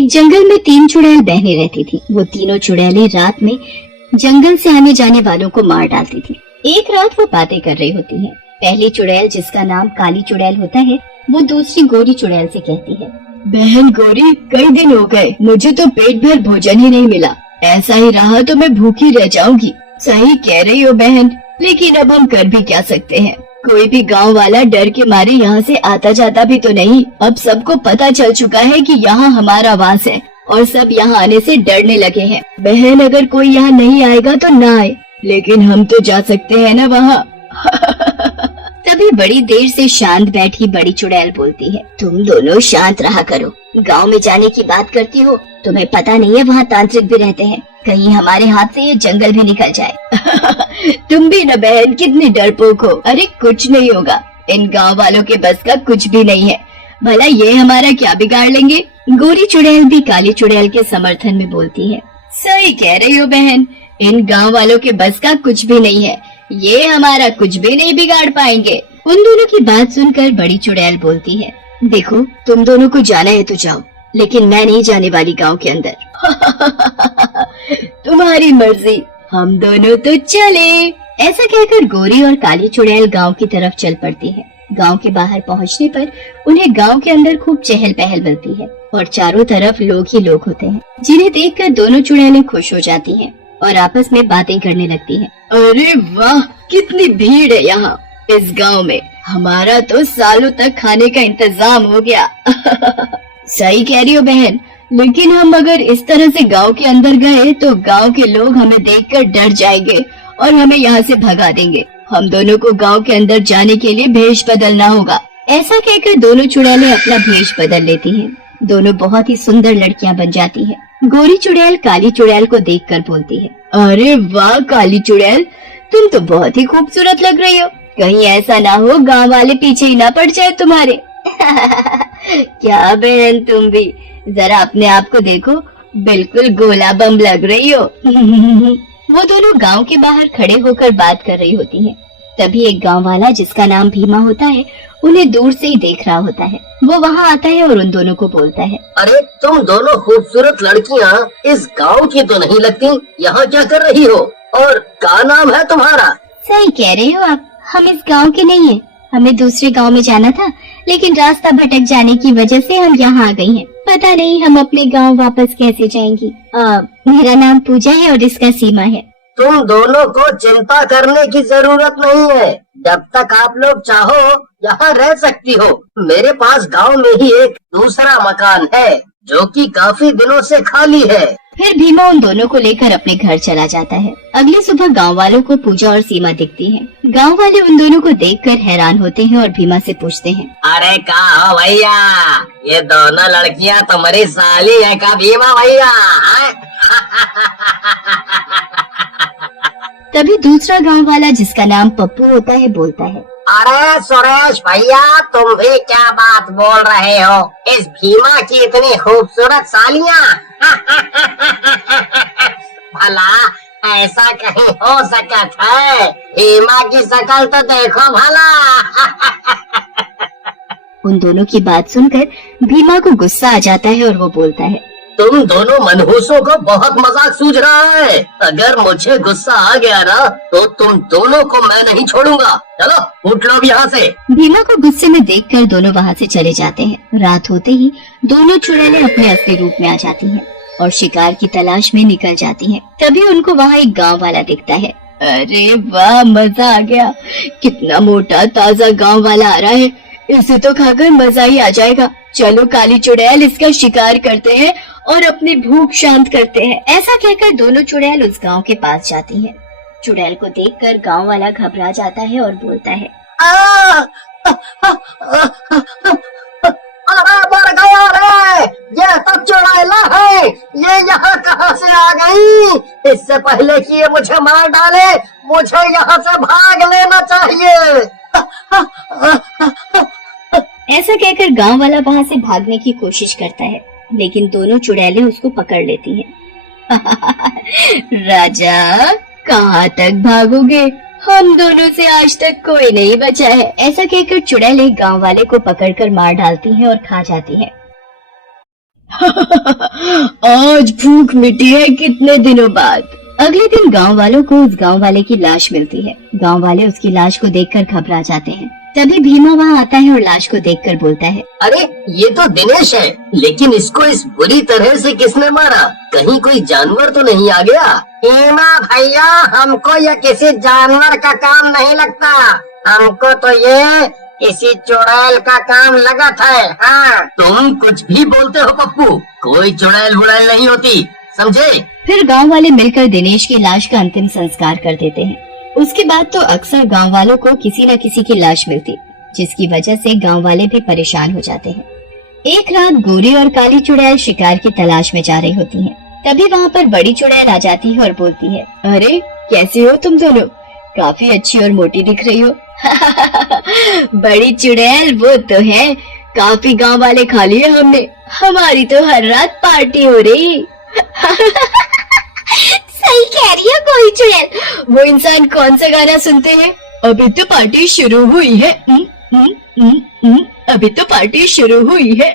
एक जंगल में 3 चुड़ैल बहनें रहती थी। वो तीनों चुड़ैलें रात में जंगल से आने जाने वालों को मार डालती थी। एक रात वो बातें कर रही होती हैं। पहली चुड़ैल, जिसका नाम काली चुड़ैल होता है, वो दूसरी गोरी चुड़ैल से कहती है, बहन गोरी, कई दिन हो गए, मुझे तो पेट भर भोजन ही नहीं मिला। ऐसा ही रहा तो मैं भूखी रह जाऊंगी। सही कह रही हो बहन, लेकिन अब हम कर भी क्या सकते हैं। कोई भी गांव वाला डर के मारे यहाँ से आता जाता भी तो नहीं। अब सबको पता चल चुका है कि यहाँ हमारा वास है और सब यहाँ आने से डरने लगे हैं। बहन, अगर कोई यहाँ नहीं आएगा तो ना आए, लेकिन हम तो जा सकते हैं ना वहाँ। तभी बड़ी देर से शांत बैठी बड़ी चुड़ैल बोलती है, तुम दोनों शांत रहा करो। गांव में जाने की बात करती हो, तुम्हें पता नहीं है वहाँ तांत्रिक भी रहते हैं। कहीं हमारे हाथ से ये जंगल भी निकल जाए। तुम भी न बहन, कितनी डरपोक हो। अरे कुछ नहीं होगा, इन गांव वालों के बस का कुछ भी नहीं है। भला ये हमारा क्या बिगाड़ लेंगे। गोरी चुड़ैल भी काली चुड़ैल के समर्थन में बोलती है, सही कह रही हो बहन, इन गांव वालों के बस का कुछ भी नहीं है। ये हमारा कुछ भी नहीं बिगाड़ पाएंगे। उन दोनों की बात सुनकर बड़ी चुड़ैल बोलती है, देखो तुम दोनों को जाना है तो जाओ, लेकिन मैं नहीं जाने वाली गांव के अंदर। तुम्हारी मर्जी, हम दोनों तो चले। ऐसा कहकर गोरी और काली चुड़ैल गांव की तरफ चल पड़ती है। गांव के बाहर पहुंचने पर उन्हें गांव के अंदर खूब चहल पहल मिलती है और चारों तरफ लोग ही लोग होते हैं, जिन्हें देखकर दोनों चुड़ैलें खुश हो जाती हैं और आपस में बातें करने लगती हैं। अरे वाह, कितनी भीड़ है यहाँ इस गांव में। हमारा तो सालों तक खाने का इंतजाम हो गया। सही कह रही हो बहन, लेकिन हम अगर इस तरह से गांव के अंदर गए तो गांव के लोग हमें देखकर डर जाएंगे और हमें यहाँ से भगा देंगे। हम दोनों को गांव के अंदर जाने के लिए भेष बदलना होगा। ऐसा कहकर दोनों चुड़ैलें अपना भेष बदल लेती हैं। दोनों बहुत ही सुंदर लड़कियां बन जाती हैं। गोरी चुड़ैल काली चुड़ैल को देखकर बोलती है, अरे वाह काली चुड़ैल, तुम तो बहुत ही खूबसूरत लग रही हो। कहीं ऐसा ना हो गांव वाले पीछे ही ना पड़ जाए तुम्हारे। क्या बहन, तुम भी जरा अपने आप को देखो, बिल्कुल गोला बम लग रही हो। वो दोनों गांव के बाहर खड़े होकर बात कर रही होती हैं। तभी एक गांव वाला, जिसका नाम भीमा होता है, उन्हें दूर से ही देख रहा होता है। वो वहाँ आता है और उन दोनों को बोलता है, अरे तुम दोनों खूबसूरत लड़कियाँ इस गांव की तो नहीं लगती, यहाँ क्या कर रही हो और क्या नाम है तुम्हारा? सही कह रहे हो आप, हम इस गांव के नहीं हैं। हमें दूसरे गांव में जाना था, लेकिन रास्ता भटक जाने की वजह से हम यहाँ आ गई हैं। पता नहीं हम अपने गांव वापस कैसे जाएंगी। मेरा नाम पूजा है और इसका सीमा है। तुम दोनों को चिंता करने की जरूरत नहीं है। जब तक आप लोग चाहो यहाँ रह सकती हो। मेरे पास गांव में ही एक दूसरा मकान है जो कि काफी दिनों से खाली है। फिर भीमा उन दोनों को लेकर अपने घर चला जाता है। अगली सुबह गांव वालों को पूजा और सीमा दिखती हैं। गांव वाले उन दोनों को देखकर हैरान होते हैं और भीमा से पूछते हैं, अरे का हो भैया, ये दोनों लड़कियां तुम्हारी साली है का भीमा भैया? तभी दूसरा गांव वाला, जिसका नाम पप्पू होता है, बोलता है, अरे सुरेश भैया, तुम भी क्या बात बोल रहे हो? इस भीमा की इतनी खूबसूरत सालियाँ। भला ऐसा कहीं हो सकता है? भीमा की शक्ल तो देखो भला। उन दोनों की बात सुनकर भीमा को गुस्सा आ जाता है और वो बोलता है, तुम दोनों मनहूसों को बहुत मजाक सूझ रहा है। अगर मुझे गुस्सा आ गया ना तो तुम दोनों को मैं नहीं छोड़ूंगा। चलो उठ लो यहाँ से। भीमा को गुस्से में देखकर दोनों वहाँ से चले जाते हैं। रात होते ही दोनों चुड़ैलें अपने असली रूप में आ जाती हैं और शिकार की तलाश में निकल जाती हैं। तभी उनको वहाँ एक गांव वाला दिखता है। अरे वाह, मजा आ गया। कितना मोटा ताजा गांव वाला आ रहा है, इसे तो खाकर मजा ही आ जाएगा। चलो काली चुड़ैल, इसका शिकार करते हैं और अपनी भूख शांत करते हैं। ऐसा कहकर दोनों चुड़ैल उस गांव के पास जाती हैं। चुड़ैल को देखकर गांव वाला घबरा जाता है और बोलता है, अरे मर गया रे, ये तो चुड़ैला है। ये यहाँ कहाँ से आ गई? इससे पहले कि ये मुझे मार डाले, मुझे यहाँ से भाग लेना चाहिए। ऐसा कहकर गांव वाला वहाँ से भागने की कोशिश करता है, लेकिन दोनों चुड़ैलें उसको पकड़ लेती हैं। राजा, कहाँ तक भागोगे? हम दोनों से आज तक कोई नहीं बचा है। ऐसा कहकर चुड़ैलें गांव वाले को पकड़कर मार डालती हैं और खा जाती हैं। आज भूख मिटी है कितने दिनों बाद। अगले दिन गांव वालों को उस गांव वाले की लाश मिलती है। गांव वाले उसकी लाश को देखकर घबरा जाते हैं। तभी भीमा वहां आता है और लाश को देखकर बोलता है, अरे ये तो दिनेश है, लेकिन इसको इस बुरी तरह से किसने मारा? कहीं कोई जानवर तो नहीं आ गया? भीमा भैया, हमको ये किसी जानवर का काम नहीं लगता, हमको तो ये किसी चुड़ैल का काम लगा था। हाँ, तुम कुछ भी बोलते हो पप्पू, कोई चुड़ैल वुड़ैल नहीं होती, समझे? फिर गांव वाले मिलकर दिनेश की लाश का अंतिम संस्कार कर देते हैं। उसके बाद तो अक्सर गांव वालों को किसी न किसी की लाश मिलती, जिसकी वजह से गांव वाले भी परेशान हो जाते हैं। एक रात गोरी और काली चुड़ैल शिकार की तलाश में जा रही होती हैं। तभी वहां पर बड़ी चुड़ैल आ जाती है और बोलती है, अरे कैसे हो तुम दोनों? काफी अच्छी और मोटी दिख रही हो। बड़ी चुड़ैल वो तो है, काफी गांव वाले खा लिए हमने, हमारी तो हर रात पार्टी हो रही। सही कह रही है गोरी चुड़ैल। वो इंसान कौन सा गाना सुनते हैं? अभी तो पार्टी शुरू हुई है। अभी तो पार्टी शुरू हुई है।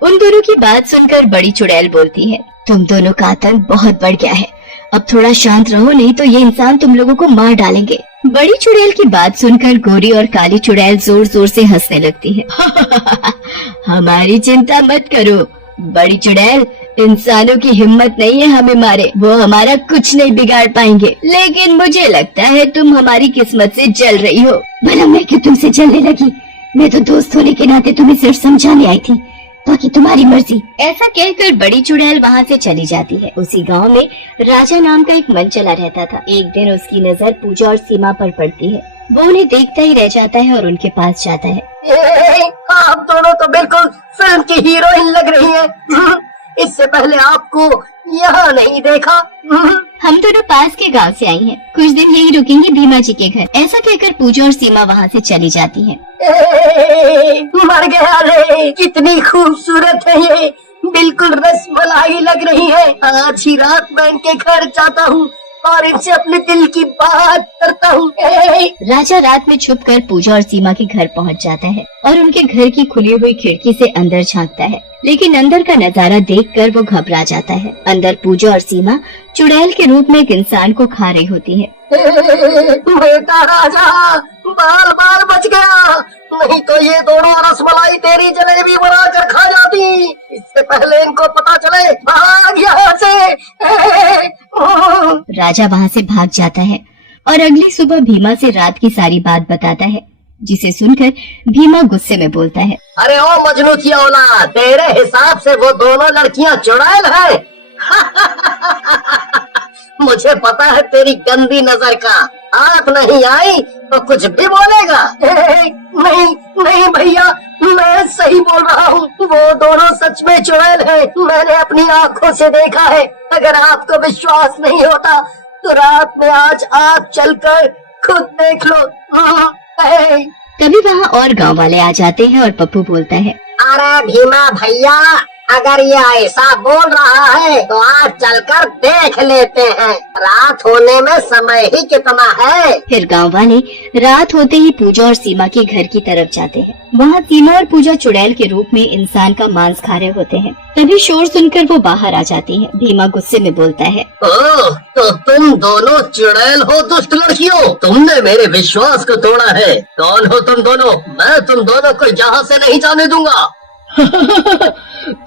उन दोनों की बात सुनकर बड़ी चुड़ैल बोलती है, तुम दोनों का आतंक बहुत बढ़ गया है, अब थोड़ा शांत रहो, नहीं तो ये इंसान तुम लोगों को मार डालेंगे। बड़ी चुड़ैल की बात सुनकर गोरी और काली चुड़ैल जोर जोर से हंसने लगती है। हमारी चिंता मत करो बड़ी चुड़ैल, इंसानों की हिम्मत नहीं है हमें मारे, वो हमारा कुछ नहीं बिगाड़ पाएंगे। लेकिन मुझे लगता है तुम हमारी किस्मत से जल रही हो। भला मैं क्यों तुमसे जलने लगी? मैं तो दोस्त होने के नाते तुम्हें सिर्फ समझाने आई थी, बाकी तुम्हारी मर्जी। ऐसा कहकर बड़ी चुड़ैल वहाँ से चली जाती है। उसी गांव में राजा नाम का एक मन चला रहता था। एक दिन उसकी नजर पूजा और सीमा पर पड़ती है। वो उन्हें देखता ही रह जाता है और उनके पास जाता है। आप दोनों तो बिल्कुल फिल्म की हीरोइन लग रही हैं। इससे पहले आपको यहाँ नहीं देखा। हम दोनों पास के गांव से आई हैं। कुछ दिन यहीं रुकेंगे भीमा जी के घर। ऐसा कहकर पूजा और सीमा वहाँ से चली जाती हैं। मर गया रे, कितनी खूबसूरत है ये, बिल्कुल रसमलाई लग रही है। आज ही रात मैं इनके घर जाता हूँ और इनसे अपने दिल की बात करता हूँ। राजा रात में छुपकर पूजा और सीमा के घर पहुँच जाता है और उनके घर की खुली हुई खिड़की से अंदर झांकता है, लेकिन अंदर का नजारा देखकर वो घबरा जाता है। अंदर पूजा और सीमा चुड़ैल के रूप में एक इंसान को खा रही होती है। बेटा राजा, बाल बाल बच गया, नहीं तो ये दोनों रसमलाई तेरी जलेबी बना कर खा जाती। इससे पहले इनको पता चले, भाग यहाँ से। राजा वहाँ से भाग जाता है और अगली सुबह भीमा से रात की सारी बात बताता है, जिसे सुनकर भीमा गुस्से में बोलता है, अरे ओ मजनू की औलाद, तेरे हिसाब से वो दोनों लड़कियाँ चुड़ैल हैं? मुझे पता है तेरी गंदी नजर का, आप नहीं आई तो कुछ भी बोलेगा। नहीं नहीं भैया, मैं सही बोल रहा हूँ, वो दोनों सच में चुड़ैल हैं, मैंने अपनी आँखों से देखा है। अगर आपको विश्वास नहीं होता तो रात में आज आप चलकर खुद देख लो। तभी वहाँ और गांव वाले आ जाते हैं और पप्पू बोलता है, अरे भीमा भैया, अगर ये ऐसा बोल रहा है तो आज चलकर देख लेते हैं, रात होने में समय ही कितना है। फिर गांव वाले रात होते ही पूजा और सीमा के घर की तरफ जाते हैं। वहाँ सीमा और पूजा चुड़ैल के रूप में इंसान का मांस खा रहे होते हैं। तभी शोर सुनकर वो बाहर आ जाती है। भीमा गुस्से में बोलता है, ओह, तो तुम दोनों चुड़ैल हो दुष्ट लड़कियों, तुमने मेरे विश्वास को तोड़ा है। कौन हो तुम दोनों? मैं तुम दोनों को यहाँ से नहीं जाने दूंगा।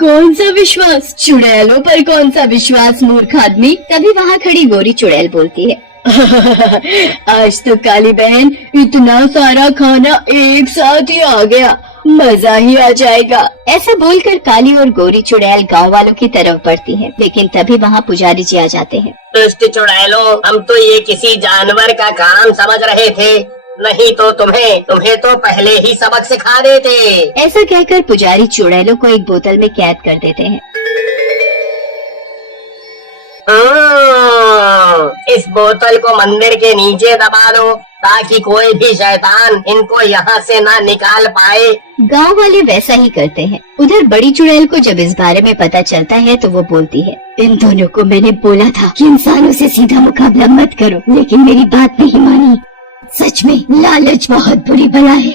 कौन सा विश्वास? चुड़ैलों पर कौन सा विश्वास मूर्ख आदमी। तभी वहाँ खड़ी गोरी चुड़ैल बोलती है, आज तो काली बहन इतना सारा खाना एक साथ ही आ गया, मजा ही आ जाएगा। ऐसा बोलकर काली और गोरी चुड़ैल गांव वालों की तरफ बढ़ती है, लेकिन तभी वहाँ पुजारी जी आ जाते हैं। दुष्ट चुड़ैलों, हम तो ये किसी जानवर का काम समझ रहे थे, नहीं तो तुम्हें तो पहले ही सबक सिखा देते। ऐसा कहकर पुजारी चुड़ैलों को एक बोतल में कैद कर देते हैं। इस बोतल को मंदिर के नीचे दबा दो ताकि कोई भी शैतान इनको यहाँ से ना निकाल पाए। गांव वाले वैसा ही करते हैं। उधर बड़ी चुड़ैल को जब इस बारे में पता चलता है तो वो बोलती है, इन दोनों को मैंने बोला था कि इंसानों से सीधा मुकाबला मत करो, लेकिन मेरी बात नहीं मानी। सच में लालच बहुत बुरी बला है।